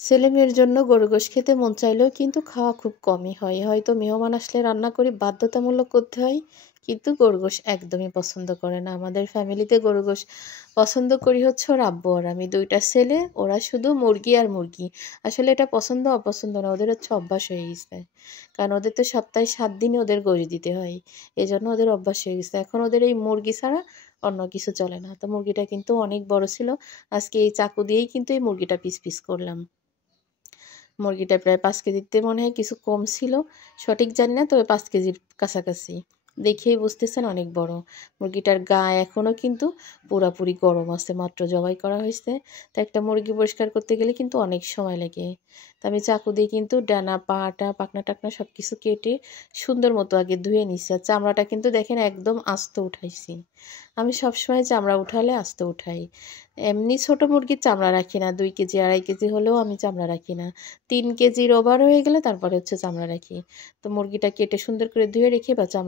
ছেলেমেয়ের জন্য গরু গোশ খেতে মন চাইলেও কিন্তু খাওয়া খুব কমই হয়। হয়তো মেহমান আসলে রান্না করি বাধ্যতামূলক করতে হয়। কিন্তু গরু গোশ একদমই পছন্দ করে না। আমাদের ফ্যামিলিতে গরু গোশ পছন্দ করি হচ্ছে ওর আব্বু আর আমি। ২ টা ছেলে, ওরা শুধু মুরগি আর মুরগি। আসলে এটা পছন্দ অপছন্দ না, ওদের হচ্ছে অভ্যাস হয়ে গেছে। কারণ ওদের তো সপ্তাহে ৭ দিনই ওদের গোশ দিতে হয়। এজন্য ওদের অভ্যাস হয়ে গেছে। এখন ওদের এই মুরগি ছাড়া অন্য কিছু চলে না। তো মুরগিটা কিন্তু অনেক বড় ছিল। আজকে এই চাকু দিয়েই কিন্তু এই মুরগিটা পিস, পিস করলাম। মুরগিটা প্রায় ৫ কেজিতে মনে হয় কিছু কম ছিল। সঠিক জানি না, তবে ৫ কেজির কাছাকাছি। দেখেই বুঝতেছেন অনেক বড়। মুরগিটার গা এখনও কিন্তু পুরাপুরি গরম আছে। মাত্র জবাই করা হইছে। তো একটা মুরগি পরিষ্কার করতে গেলে কিন্তু অনেক সময় লাগে। তো আমি চাকু দিয়ে কিন্তু ডানা, পা-টা, পাখনা-টাখনা সবকিছু কেটে সুন্দর মতো আগে ধুয়ে নিচ্ছি। আর চামড়াটা কিন্তু দেখেন একদম আস্ত উঠাইছি। আমি সবসময় চামড়া উঠালে আস্ত উঠাই। এমনি ছোট মুরগির চামড়া রাখি না। ২ কেজি, ২.৫ কেজি হলেও আমি চামড়া রাখি না। ৩ কেজির ওভার হয়ে গেলে তারপরে হচ্ছে চামড়া রাখি। তো মুরগিটা কেটে সুন্দর করে ধুয়ে রেখে বা চামড়া